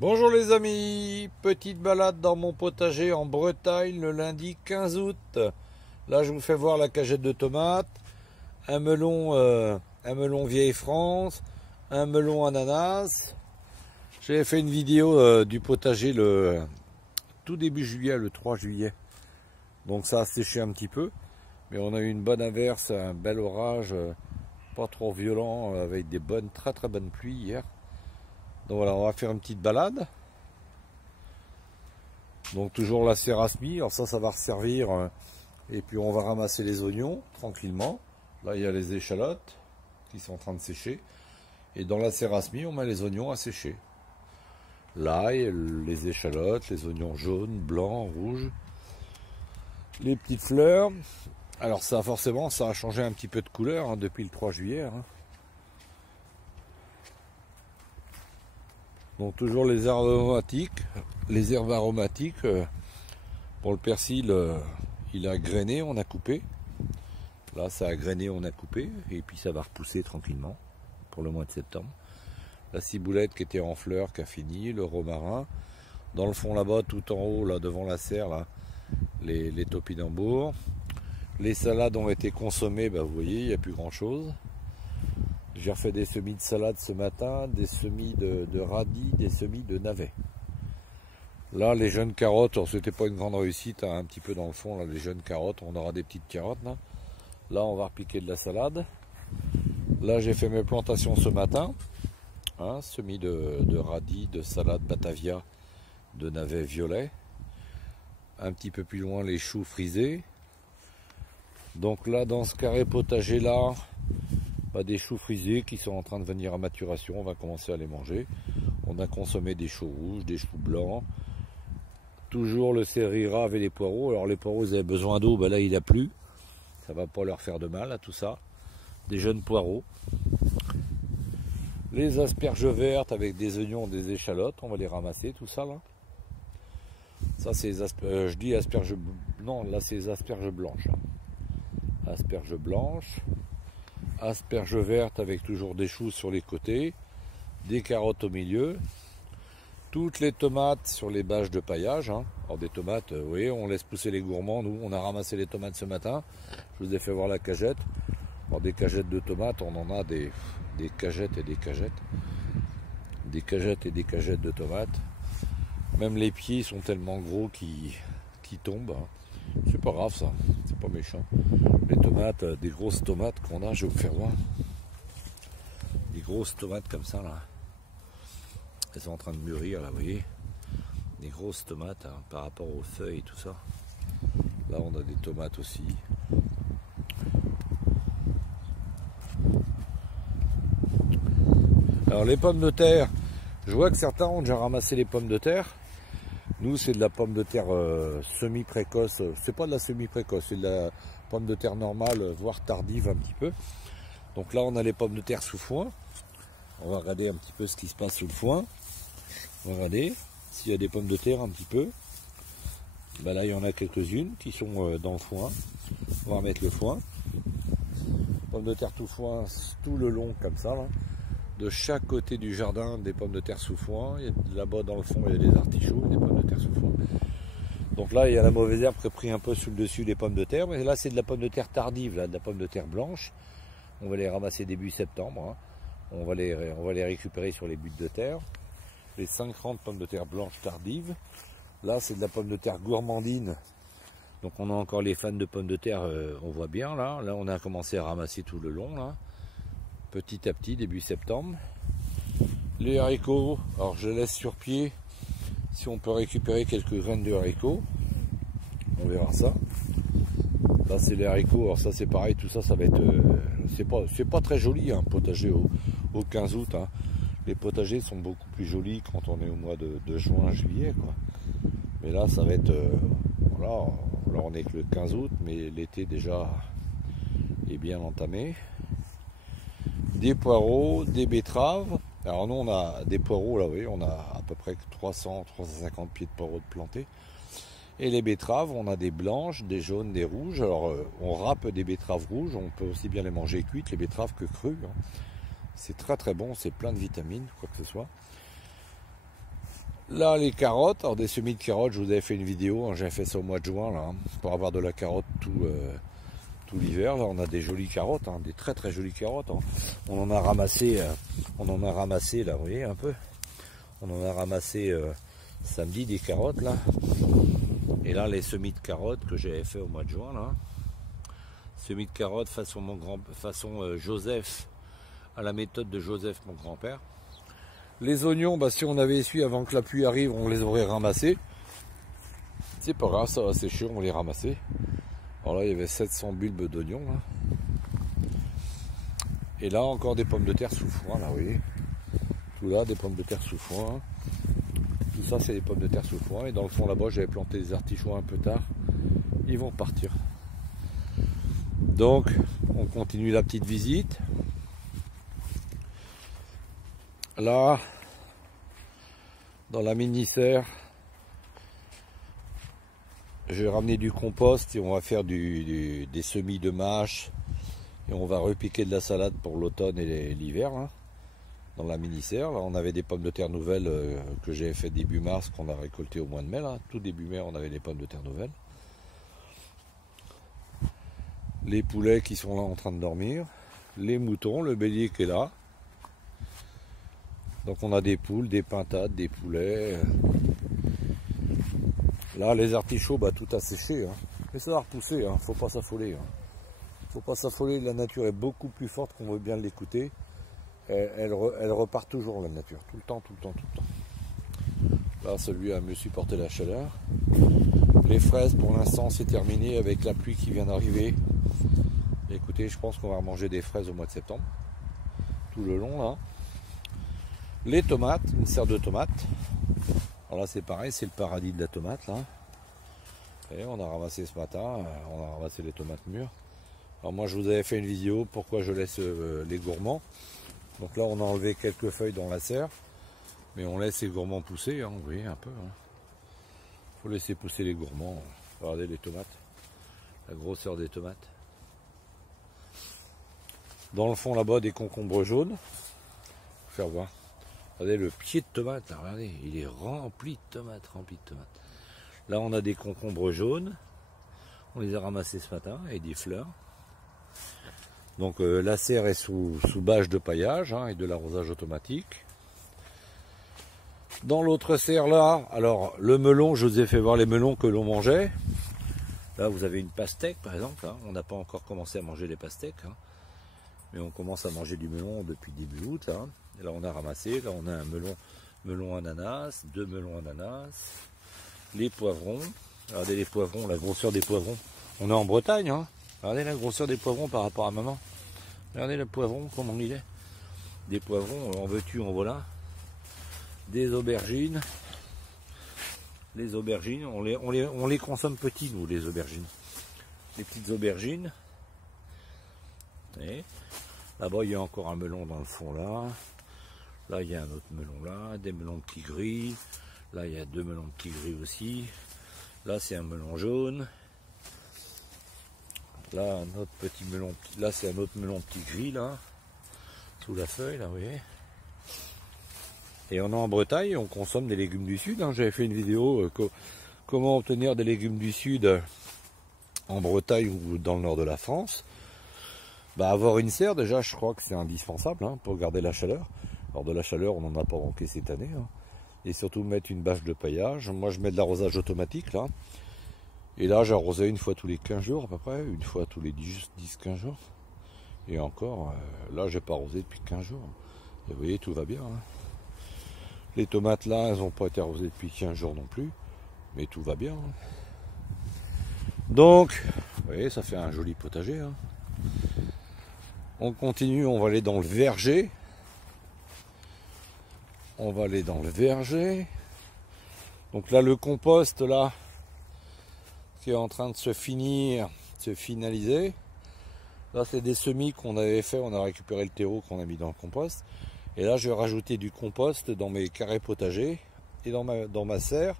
Bonjour les amis, petite balade dans mon potager en Bretagne le lundi 15 août. Là je vous fais voir la cagette de tomates, un melon vieille France, un melon ananas. J'avais fait une vidéo du potager le tout début juillet, le 3 juillet. Donc ça a séché un petit peu, mais on a eu une bonne averse, un bel orage, pas trop violent, avec des très bonnes pluies hier. Donc voilà, on va faire une petite balade. Donc toujours la Cérasmi, alors ça va resservir. Et puis on va ramasser les oignons tranquillement. Là il y a les échalotes qui sont en train de sécher. Et dans la Cérasmi, on met les oignons à sécher. L'ail, les échalotes, les oignons jaunes, blancs, rouges. Les petites fleurs. Alors ça forcément, ça a changé un petit peu de couleur depuis le 3 juillet. Donc toujours les herbes aromatiques. Pour le persil, il a grainé, on a coupé. Là ça a grainé, on a coupé. Et puis ça va repousser tranquillement pour le mois de septembre. La ciboulette qui était en fleurs, qui a fini. Le romarin. Dans le fond là-bas, tout en haut, là devant la serre, là, les topinambours. Les salades ont été consommées, vous voyez, il n'y a plus grand chose. J'ai refait des semis de salade ce matin, des semis de radis, des semis de navets. Là, les jeunes carottes, c'était pas une grande réussite, un petit peu dans le fond, là, les jeunes carottes, on aura des petites carottes. Là, on va repiquer de la salade. Là, j'ai fait mes plantations ce matin. Semis de radis, de salade Batavia, de navets violets. Un petit peu plus loin, les choux frisés. Donc là, dans ce carré potager là, des choux frisés qui sont en train de venir à maturation, on va commencer à les manger. On a consommé des choux rouges, des choux blancs. Toujours le céleri rave et les poireaux. Alors les poireaux, ils avaient besoin d'eau, là il a plu. Ça va pas leur faire de mal à tout ça. Des jeunes poireaux. Les asperges vertes avec des oignons, des échalotes, on va les ramasser, tout ça là. Ça c'est je dis asperges, non là c'est les asperges blanches. Asperges blanches. Asperges vertes avec toujours des choux sur les côtés, des carottes au milieu, toutes les tomates sur les bâches de paillage. Alors des tomates, vous voyez, on laisse pousser les gourmands. Nous, on a ramassé les tomates ce matin. Je vous ai fait voir la cagette. Alors des cagettes de tomates, on en a des cagettes et des cagettes. Des cagettes et des cagettes de tomates. Même les pieds sont tellement gros qui tombent. C'est pas grave ça, c'est pas méchant. Les tomates, des grosses tomates qu'on a, je vais vous faire voir. Des grosses tomates comme ça là. Elles sont en train de mûrir là, vous voyez. Des grosses tomates par rapport aux feuilles et tout ça. Là on a des tomates aussi. Alors les pommes de terre, je vois que certains ont déjà ramassé les pommes de terre. Nous, c'est de la pomme de terre semi-précoce. C'est pas de la semi-précoce, c'est de la pomme de terre normale, voire tardive un petit peu. Donc là, on a les pommes de terre sous foin. On va regarder un petit peu ce qui se passe sous le foin. On va regarder s'il y a des pommes de terre un petit peu. Là, il y en a quelques-unes qui sont dans le foin. On va remettre le foin. Pommes de terre tout foin, tout le long comme ça, là. De chaque côté du jardin, des pommes de terre sous foin. Là-bas dans le fond, il y a des artichauts, des pommes de terre sous foin. Donc là, il y a la mauvaise herbe qui a pris un peu sous le dessus des pommes de terre. Mais là, c'est de la pomme de terre tardive, là, de la pomme de terre blanche. On va les ramasser début septembre. On va les récupérer sur les buttes de terre. Les 50 pommes de terre blanches tardives. Là, c'est de la pomme de terre gourmandine. Donc on a encore les fans de pommes de terre, on voit bien là. Là, on a commencé à ramasser tout le long là. Petit à petit, début septembre. Les haricots, alors je laisse sur pied si on peut récupérer quelques graines de haricots. On verra ça. Là c'est les haricots, alors ça c'est pareil, tout ça, ça va être... c'est pas très joli un potager au 15 août. Les potagers sont beaucoup plus jolis quand on est au mois de juin, juillet, quoi. Mais là ça va être... voilà, là on est que le 15 août, mais l'été déjà est bien entamé. Des poireaux, des betteraves. Alors nous on a des poireaux là, oui, on a à peu près 300-350 pieds de poireaux de plantés. Et les betteraves, on a des blanches, des jaunes, des rouges. Alors on râpe des betteraves rouges, on peut aussi bien les manger cuites, les betteraves, que crues. C'est très bon, c'est plein de vitamines, quoi que ce soit. Là, les carottes, alors des semis de carottes, je vous avais fait une vidéo, hein, j'avais fait ça au mois de juin, là, hein, pour avoir de la carotte tout l'hiver. Là, on a des jolies carottes, hein, des très très jolies carottes. Hein. On en a ramassé, là, vous voyez un peu. On en a ramassé samedi des carottes, là. Et là, les semis de carottes que j'avais fait au mois de juin, là. Semis de carottes façon Joseph, à la méthode de Joseph, mon grand-père. Les oignons, bah, si on avait su avant que la pluie arrive, on les aurait ramassés. C'est pas grave, ça va sécher, on les ramassait. Alors là, il y avait 700 bulbes d'oignons. Et là, encore des pommes de terre sous foin, là, vous voyez. Tout là, des pommes de terre sous foin. Tout ça, c'est des pommes de terre sous foin. Et dans le fond, là-bas, j'avais planté des artichauts un peu tard. Ils vont partir. Donc, on continue la petite visite. Là, dans la mini-serre, je vais ramener du compost et on va faire des semis de mâche. Et on va repiquer de la salade pour l'automne et l'hiver. Hein, dans la mini-serre, là, on avait des pommes de terre nouvelles que j'avais fait début mars, qu'on a récolté au mois de mai. Là. Tout début mai, on avait des pommes de terre nouvelles. Les poulets qui sont là en train de dormir. Les moutons, le bélier qui est là. Donc on a des poules, des pintades, des poulets. Là les artichauts, bah, tout a séché. Hein. Mais ça va repousser, hein. Faut pas s'affoler. Hein. Faut pas s'affoler, la nature est beaucoup plus forte qu'on veut bien l'écouter. Elle repart toujours la nature, tout le temps, tout le temps, tout le temps. Là celui a mieux supporté la chaleur. Les fraises pour l'instant c'est terminé avec la pluie qui vient d'arriver. Écoutez, je pense qu'on va manger des fraises au mois de septembre. Tout le long là. Les tomates, une serre de tomates. Alors là c'est pareil, c'est le paradis de la tomate là. Et on a ramassé ce matin, on a ramassé les tomates mûres. Alors moi je vous avais fait une vidéo pourquoi je laisse les gourmands. Donc là on a enlevé quelques feuilles dans la serre. Mais on laisse les gourmands pousser, hein, vous voyez un peu. Hein. Faut laisser pousser les gourmands. Regardez les tomates. La grosseur des tomates. Dans le fond là-bas des concombres jaunes. Faut faire voir. Regardez le pied de tomate, là, regardez, il est rempli de tomates, rempli de tomates. Là, on a des concombres jaunes. On les a ramassés ce matin, et des fleurs. Donc, la serre est sous bâche de paillage hein, et de l'arrosage automatique. Dans l'autre serre, là, alors, le melon, je vous ai fait voir les melons que l'on mangeait. Là, vous avez une pastèque, par exemple. Hein. On n'a pas encore commencé à manger les pastèques. Hein. Mais on commence à manger du melon depuis début août. Hein. Et là on a ramassé, là on a un melon ananas, 2 melons ananas, les poivrons, regardez les poivrons, la grosseur des poivrons. On est en Bretagne, hein. Regardez la grosseur des poivrons par rapport à maman. Regardez le poivron, comment il est. Des poivrons, en veux-tu, en voilà. Des aubergines. Les aubergines, on les consomme petits nous, les aubergines. Les petites aubergines. Et là-bas il y a encore un melon dans le fond là. Là il y a un autre melon là, des melons de petits gris. Là il y a 2 melons de petits gris aussi. Là c'est un melon jaune. Là un autre petit melon, là c'est un autre melon petit gris là. Sous la feuille là, vous voyez. Et on est en Bretagne, on consomme des légumes du sud. Hein. J'avais fait une vidéo comment obtenir des légumes du sud en Bretagne ou dans le nord de la France. Bah, avoir une serre déjà je crois que c'est indispensable hein, pour garder la chaleur. Alors de la chaleur on n'en a pas manqué cette année. Hein. Et surtout mettre une bâche de paillage. Moi je mets de l'arrosage automatique là. Et là j'arrosais une fois tous les 15 jours à peu près. Une fois tous les 10-15 jours. Et encore, là j'ai pas arrosé depuis 15 jours. Et vous voyez tout va bien. Hein. Les tomates là elles n'ont pas été arrosées depuis 15 jours non plus. Mais tout va bien. Hein. Donc, vous voyez ça fait un joli potager. Hein. On continue, on va aller dans le verger. On va aller dans le verger. Donc là, le compost, là, qui est en train de se finaliser. Là, c'est des semis qu'on avait fait. On a récupéré le terreau qu'on a mis dans le compost. Et là, je vais rajouter du compost dans mes carrés potagers et dans ma serre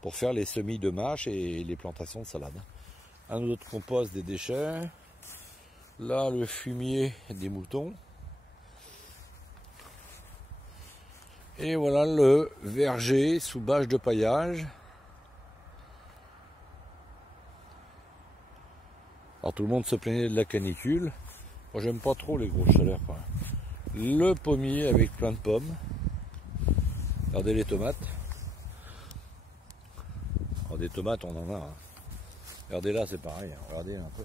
pour faire les semis de mâche et les plantations de salade. Un autre compost des déchets. Là, le fumier des moutons. Et voilà le verger sous bâche de paillage. Alors tout le monde se plaignait de la canicule. Moi j'aime pas trop les grosses chaleurs. Le pommier avec plein de pommes. Regardez les tomates. Alors des tomates on en a. Hein. Regardez là c'est pareil. Hein. Regardez un peu.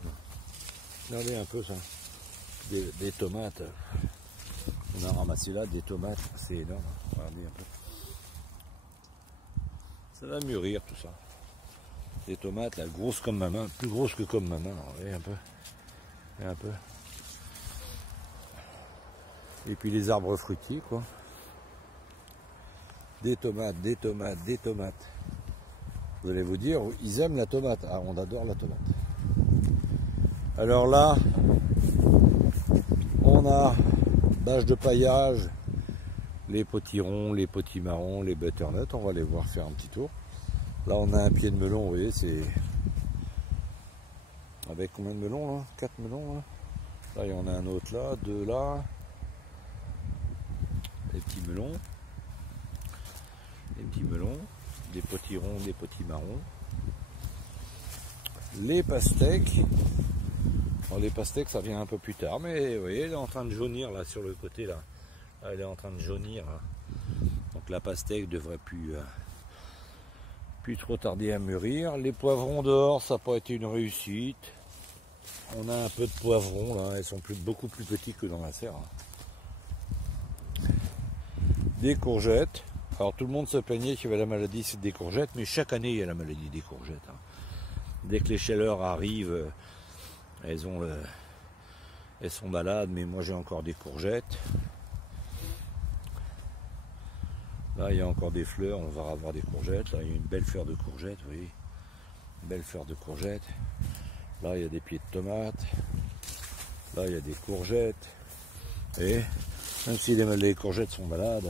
Regardez un peu ça. Des tomates. On a ramassé là des tomates. C'est énorme. Regardez un peu. Ça va mûrir tout ça. Des tomates là, grosses comme ma main, plus grosses que comme ma main. Regardez un peu. Et un peu. Et puis les arbres fruitiers quoi. Des tomates, des tomates, des tomates. Vous allez vous dire, ils aiment la tomate. Ah, on adore la tomate. Alors là, on a bâche de paillage, les potirons, les potimarrons, les butternuts. On va les voir faire un petit tour. Là, on a un pied de melon, vous voyez, c'est... Avec combien de melons là? 4 melons là. Là, il y en a un autre là, 2 là. Des petits melons. Des petits melons. Des potirons, des potimarrons. Les pastèques. Alors, les pastèques, ça vient un peu plus tard, mais vous voyez, elle est en train de jaunir là sur le côté là. Là elle est en train de jaunir. Là. Donc la pastèque devrait plus trop tarder à mûrir. Les poivrons dehors, ça n'a pas été une réussite. On a un peu de poivrons là, elles sont beaucoup plus petits que dans la serre. Des courgettes. Alors tout le monde se plaignait qu'il y avait la maladie des courgettes, mais chaque année il y a la maladie des courgettes. Hein. Dès que les chaleurs arrivent, elles sont malades, mais moi j'ai encore des courgettes. Là il y a encore des fleurs, on va avoir des courgettes. Là il y a une belle fleur de courgettes, vous voyez. Une belle fleur de courgettes. Là il y a des pieds de tomates. Là il y a des courgettes. Et même si les courgettes sont malades,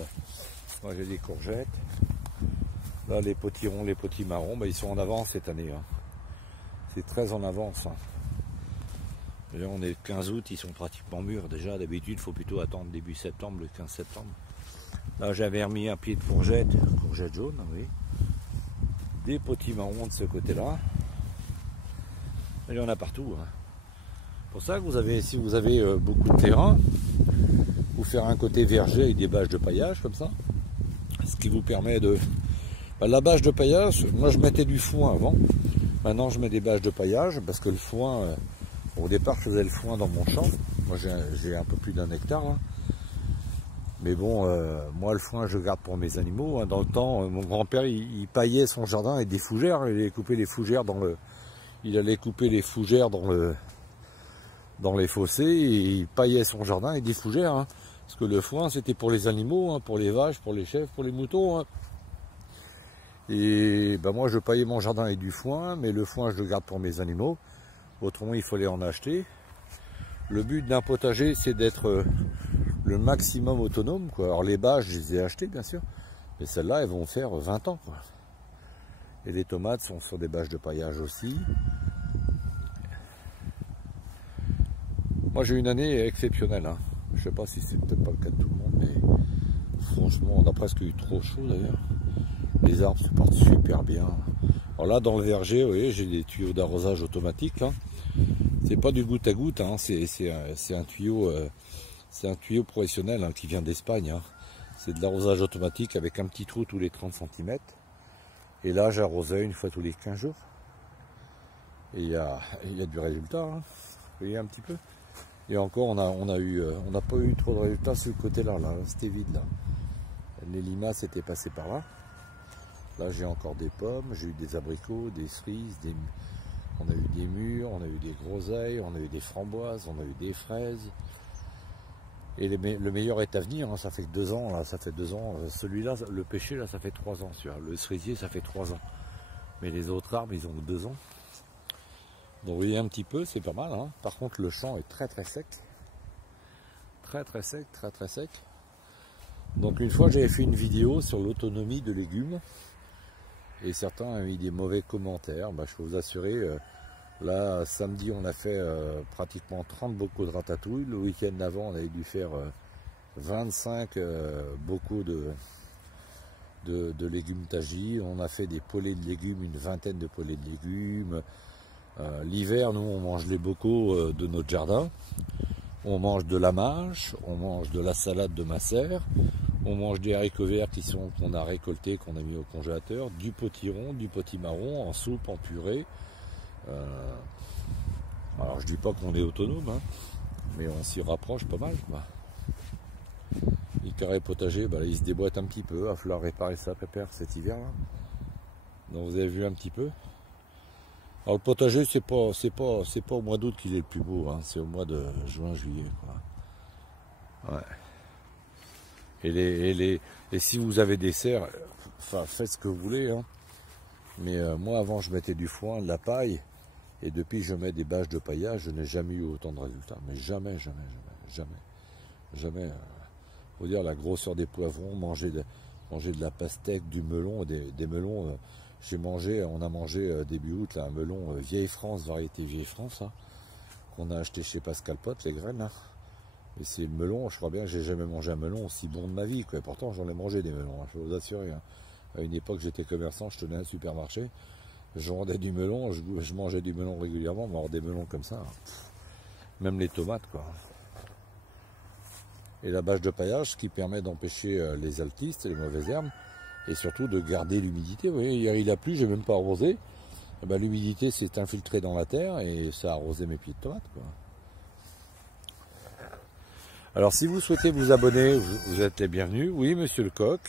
moi j'ai des courgettes. Là les potirons, les potimarrons, ils sont en avance cette année. Hein. C'est très en avance. Hein. Là, on est le 15 août, ils sont pratiquement mûrs. Déjà, d'habitude, il faut plutôt attendre début septembre, le 15 septembre. Là, j'avais remis un pied de courgette jaune, oui. Des potimarrons de ce côté-là. Il y en a partout. Hein. Pour ça que vous avez, si vous avez beaucoup de terrain, vous faire un côté verger avec des bâches de paillage comme ça. Ce qui vous permet de... la bâche de paillage, moi je mettais du foin avant. Maintenant, je mets des bâches de paillage parce que le foin... au départ, je faisais le foin dans mon champ. Moi, j'ai un peu plus d'1 hectare. Hein. Mais bon, moi, le foin, je le garde pour mes animaux. Hein. Dans le temps, mon grand-père, il paillait son jardin avec des fougères. Il allait couper les fougères dans les fossés et il paillait son jardin avec des fougères. Hein. Parce que le foin, c'était pour les animaux, hein, pour les vaches, pour les chèvres, pour les moutons. Hein. Et moi, je paillais mon jardin avec du foin, mais le foin, je le garde pour mes animaux. Autrement, il fallait en acheter. Le but d'un potager, c'est d'être le maximum autonome, quoi. Alors les bâches, je les ai achetées, bien sûr. Mais celles-là, elles vont faire 20 ans, quoi. Et les tomates sont sur des bâches de paillage aussi. Moi, j'ai une année exceptionnelle. Hein. Je ne sais pas si c'est peut-être pas le cas de tout le monde, mais franchement, on a presque eu trop chaud, d'ailleurs. Les arbres se portent super bien. Alors là, dans le verger, vous voyez, j'ai des tuyaux d'arrosage automatique. Hein. C'est pas du goutte à goutte, hein. C'est un tuyau professionnel hein, qui vient d'Espagne. Hein. C'est de l'arrosage automatique avec un petit trou tous les 30 cm. Et là, j'arrosais une fois tous les 15 jours. Et il y a du résultat. Hein. Vous voyez un petit peu. Et encore, on n'a pas eu trop de résultats sur le côté-là. Là. C'était vide là. Les limaces étaient passées par là. Là, j'ai encore des pommes, j'ai eu des abricots, des cerises, on a eu des mûres, on a eu des groseilles, on a eu des framboises, on a eu des fraises. Et le meilleur est à venir, hein, ça fait 2 ans, là, ça fait 2 ans. Celui-là, le pêcher, là, ça fait 3 ans. Le cerisier, ça fait 3 ans. Mais les autres arbres, ils ont 2 ans. Donc vous voyez un petit peu, c'est pas mal. Hein. Par contre, le champ est très très sec. Très très sec, très très sec. Donc une fois, j'avais fait une vidéo sur l'autonomie de légumes. Et certains ont eu des mauvais commentaires. Je peux vous assurer, là, samedi, on a fait pratiquement 30 bocaux de ratatouille. Le week-end d'avant, on avait dû faire 25 bocaux de légumes tagis. On a fait des poêlées de légumes, une vingtaine de poêlées de légumes. L'hiver, nous, on mange les bocaux de notre jardin. On mange de la mâche, on mange de la salade de ma sœur, on mange des haricots verts qu'on a récoltés, qu'on a mis au congélateur, du potiron, du potimarron, en soupe, en purée. Alors je dis pas qu'on est autonome, hein, mais on s'y rapproche pas mal, quoi. Les carrés potagers, bah, là, ils se déboîtent un petit peu. Il va falloir réparer ça, pépère, cet hiver-là. Donc vous avez vu un petit peu. Alors le potager, c'est pas au mois d'août qu'il est le plus beau, hein, c'est au mois de juin, juillet, quoi. Ouais. Et si vous avez des serres, enfin faites ce que vous voulez, hein. Mais moi avant je mettais du foin, de la paille, et depuis je mets des bâches de paillage, je n'ai jamais eu autant de résultats. Mais jamais. Faut dire la grosseur des poivrons, manger de la pastèque, du melon, des melons. On a mangé début août là, un melon Vieille France, variété Vieille France, hein, qu'on a acheté chez Pascal Pot, les graines là. Et c'est le melon, je crois bien que j'ai jamais mangé un melon aussi bon de ma vie, quoi. Et pourtant j'en ai mangé des melons, hein, je peux vous assurer. Hein. À une époque j'étais commerçant, je tenais un supermarché, je vendais du melon, je mangeais du melon régulièrement, mais alors des melons comme ça, pff, même les tomates, quoi. Et la bâche de paillage qui permet d'empêcher les altistes, les mauvaises herbes, et surtout de garder l'humidité. Vous voyez, hier il a plu, j'ai même pas arrosé. Eh ben, l'humidité s'est infiltrée dans la terre et ça a arrosé mes pieds de tomates, quoi. Alors si vous souhaitez vous abonner, vous êtes les bienvenus. Oui, monsieur le coq.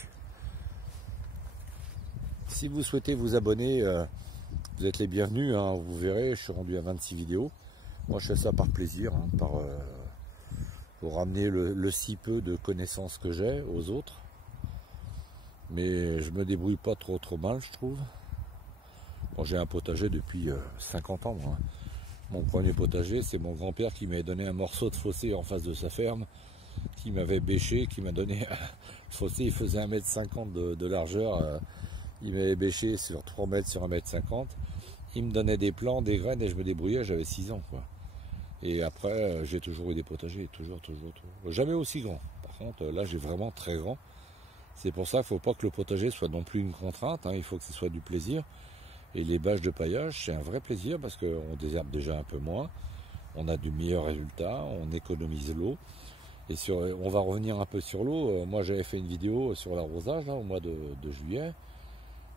Si vous souhaitez vous abonner, vous êtes les bienvenus, hein. Vous verrez, je suis rendu à 26 vidéos. Moi je fais ça par plaisir, hein, pour ramener le si peu de connaissances que j'ai aux autres. Mais je me débrouille pas trop mal, je trouve. Bon, j'ai un potager depuis 50 ans, moi. Mon premier potager, c'est mon grand-père qui m'avait donné un morceau de fossé en face de sa ferme, qui m'avait bêché, qui m'a donné le fossé, il faisait 1,50 m de largeur, il m'avait bêché sur 3 mètres sur 1,50 m. Il me donnait des plants, des graines et je me débrouillais, j'avais 6 ans, quoi. Et après, j'ai toujours eu des potagers, toujours. Jamais aussi grand. Par contre, là, j'ai vraiment très grand. C'est pour ça qu'il ne faut pas que le potager soit non plus une contrainte, hein, il faut que ce soit du plaisir. Et les bâches de paillage, c'est un vrai plaisir parce qu'on désherbe déjà un peu moins, on a du meilleur résultat, on économise l'eau. Et on va revenir un peu sur l'eau. Moi, j'avais fait une vidéo sur l'arrosage au mois de juillet.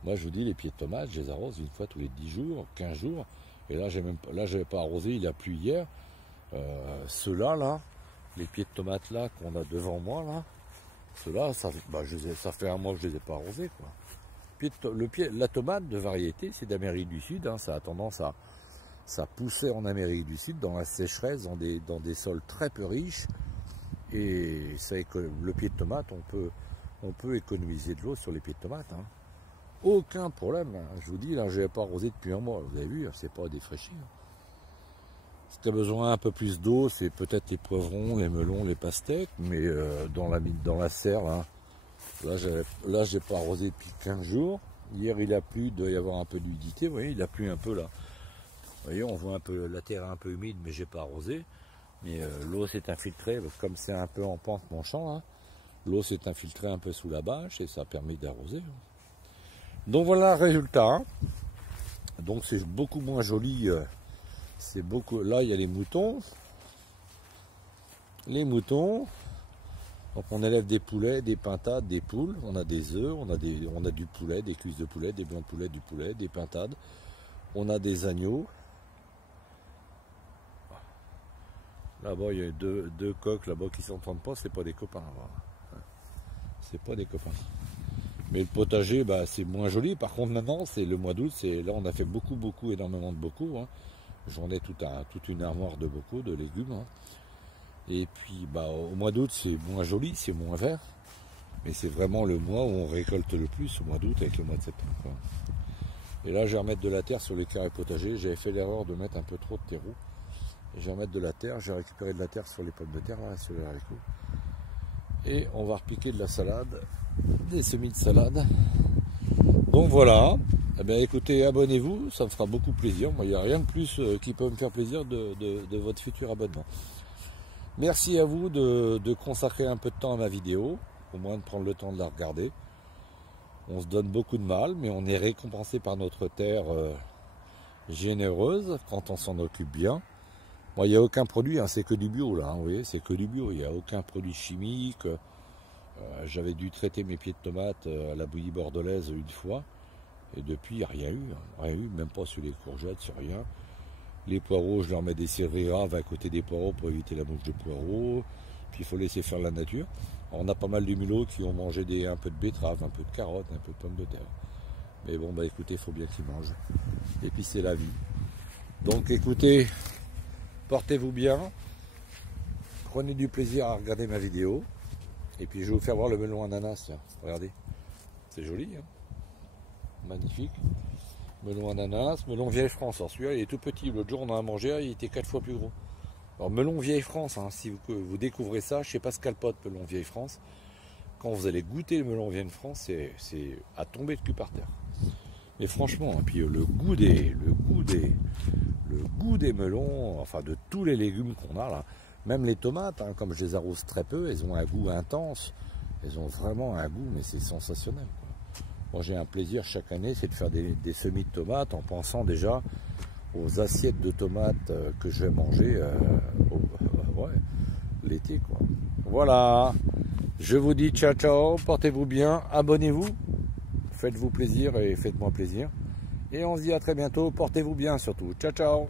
Moi, je vous dis, les pieds de tomates, je les arrose une fois tous les 10 jours, 15 jours. Et là, je n'avais pas arrosé, il a plu hier. Ceux-là, là, les pieds de tomates là qu'on a devant moi, là, ceux-là, ça fait un mois que je ne les ai pas arrosés, quoi. La tomate de variété, c'est d'Amérique du Sud, hein, ça a tendance ça poussait en Amérique du Sud, dans la sécheresse, dans des sols très peu riches. Et le pied de tomate, on peut économiser de l'eau sur les pieds de tomate, hein. Aucun problème, hein. Je vous dis, là, je n'avais pas arrosé depuis un mois, vous avez vu, c'est pas défraîchi, hein. Si tu as besoin un peu plus d'eau, c'est peut-être les poivrons, les melons, les pastèques, mais dans la serre, là j'ai pas arrosé depuis 15 jours. Hier il a plu, il doit y avoir un peu d'humidité, vous voyez, il a plu un peu là. Vous voyez, on voit un peu, la terre est un peu humide, mais j'ai pas arrosé. Mais l'eau s'est infiltrée, comme c'est un peu en pente mon champ, hein, l'eau s'est infiltrée un peu sous la bâche et ça a permis d'arroser. Donc voilà le résultat, hein. Donc c'est beaucoup moins joli. Là il y a les moutons. Donc on élève des poulets, des pintades, des poules, on a des œufs, on a du poulet, des cuisses de poulet, des blancs de poulet, du poulet, des pintades, on a des agneaux. Là-bas il y a deux coqs là-bas qui s'entendent pas, c'est pas des copains. C'est pas des copains. Mais le potager, bah, c'est moins joli. Par contre maintenant c'est le mois d'août, là on a fait énormément de bocaux, hein. J'en ai toute une armoire de bocaux, de légumes, hein. Et puis bah, au mois d'août c'est moins joli, c'est moins vert. Mais c'est vraiment le mois où on récolte le plus, au mois d'août avec le mois de septembre, quoi. Et là je vais remettre de la terre sur les carrés potagers. J'avais fait l'erreur de mettre un peu trop de terreau. Et je vais remettre de la terre, j'ai récupéré de la terre sur les pommes de terre, là, sur les haricots. Et on va repiquer de la salade, des semis de salade. Donc voilà. Eh bien écoutez, abonnez-vous, ça me fera beaucoup plaisir. Moi, il n'y a rien de plus qui peut me faire plaisir de votre futur abonnement. Merci à vous de consacrer un peu de temps à ma vidéo, au moins de prendre le temps de la regarder. On se donne beaucoup de mal, mais on est récompensé par notre terre généreuse quand on s'en occupe bien. Bon, il n'y a aucun produit, hein, c'est que du bio là, hein, vous voyez, c'est que du bio, il n'y a aucun produit chimique. J'avais dû traiter mes pieds de tomates à la bouillie bordelaise une fois, et depuis il n'y a rien eu, même pas sur les courgettes, sur rien. Les poireaux, je leur mets des céréales graves à côté des poireaux pour éviter la mouche de poireaux, puis il faut laisser faire la nature. On a pas mal de mulots qui ont mangé un peu de betterave, un peu de carottes, un peu de pommes de terre. Mais bon, bah écoutez, il faut bien qu'ils mangent. Et puis c'est la vie. Donc écoutez, portez-vous bien. Prenez du plaisir à regarder ma vidéo. Et puis je vais vous faire voir le melon ananas. Tiens, regardez. C'est joli, hein, magnifique. Melon ananas, melon vieille France. Alors celui-là, il est tout petit. L'autre jour, on en a mangé un, il était 4 fois plus gros. Alors melon vieille France, hein, si vous découvrez ça, je ne sais pas ce qu'alpote melon vieille France. Quand vous allez goûter le melon vieille France, c'est à tomber de cul par terre. Mais franchement, hein, puis le goût des melons, enfin de tous les légumes qu'on a là, même les tomates, hein, comme je les arrose très peu, elles ont un goût intense. Elles ont vraiment un goût, mais c'est sensationnel, quoi. Moi j'ai un plaisir chaque année, c'est de faire des semis de tomates en pensant déjà aux assiettes de tomates que je vais manger ouais, l'été, quoi. Voilà, je vous dis ciao ciao, portez-vous bien, abonnez-vous, faites-vous plaisir et faites-moi plaisir. Et on se dit à très bientôt, portez-vous bien surtout. Ciao ciao.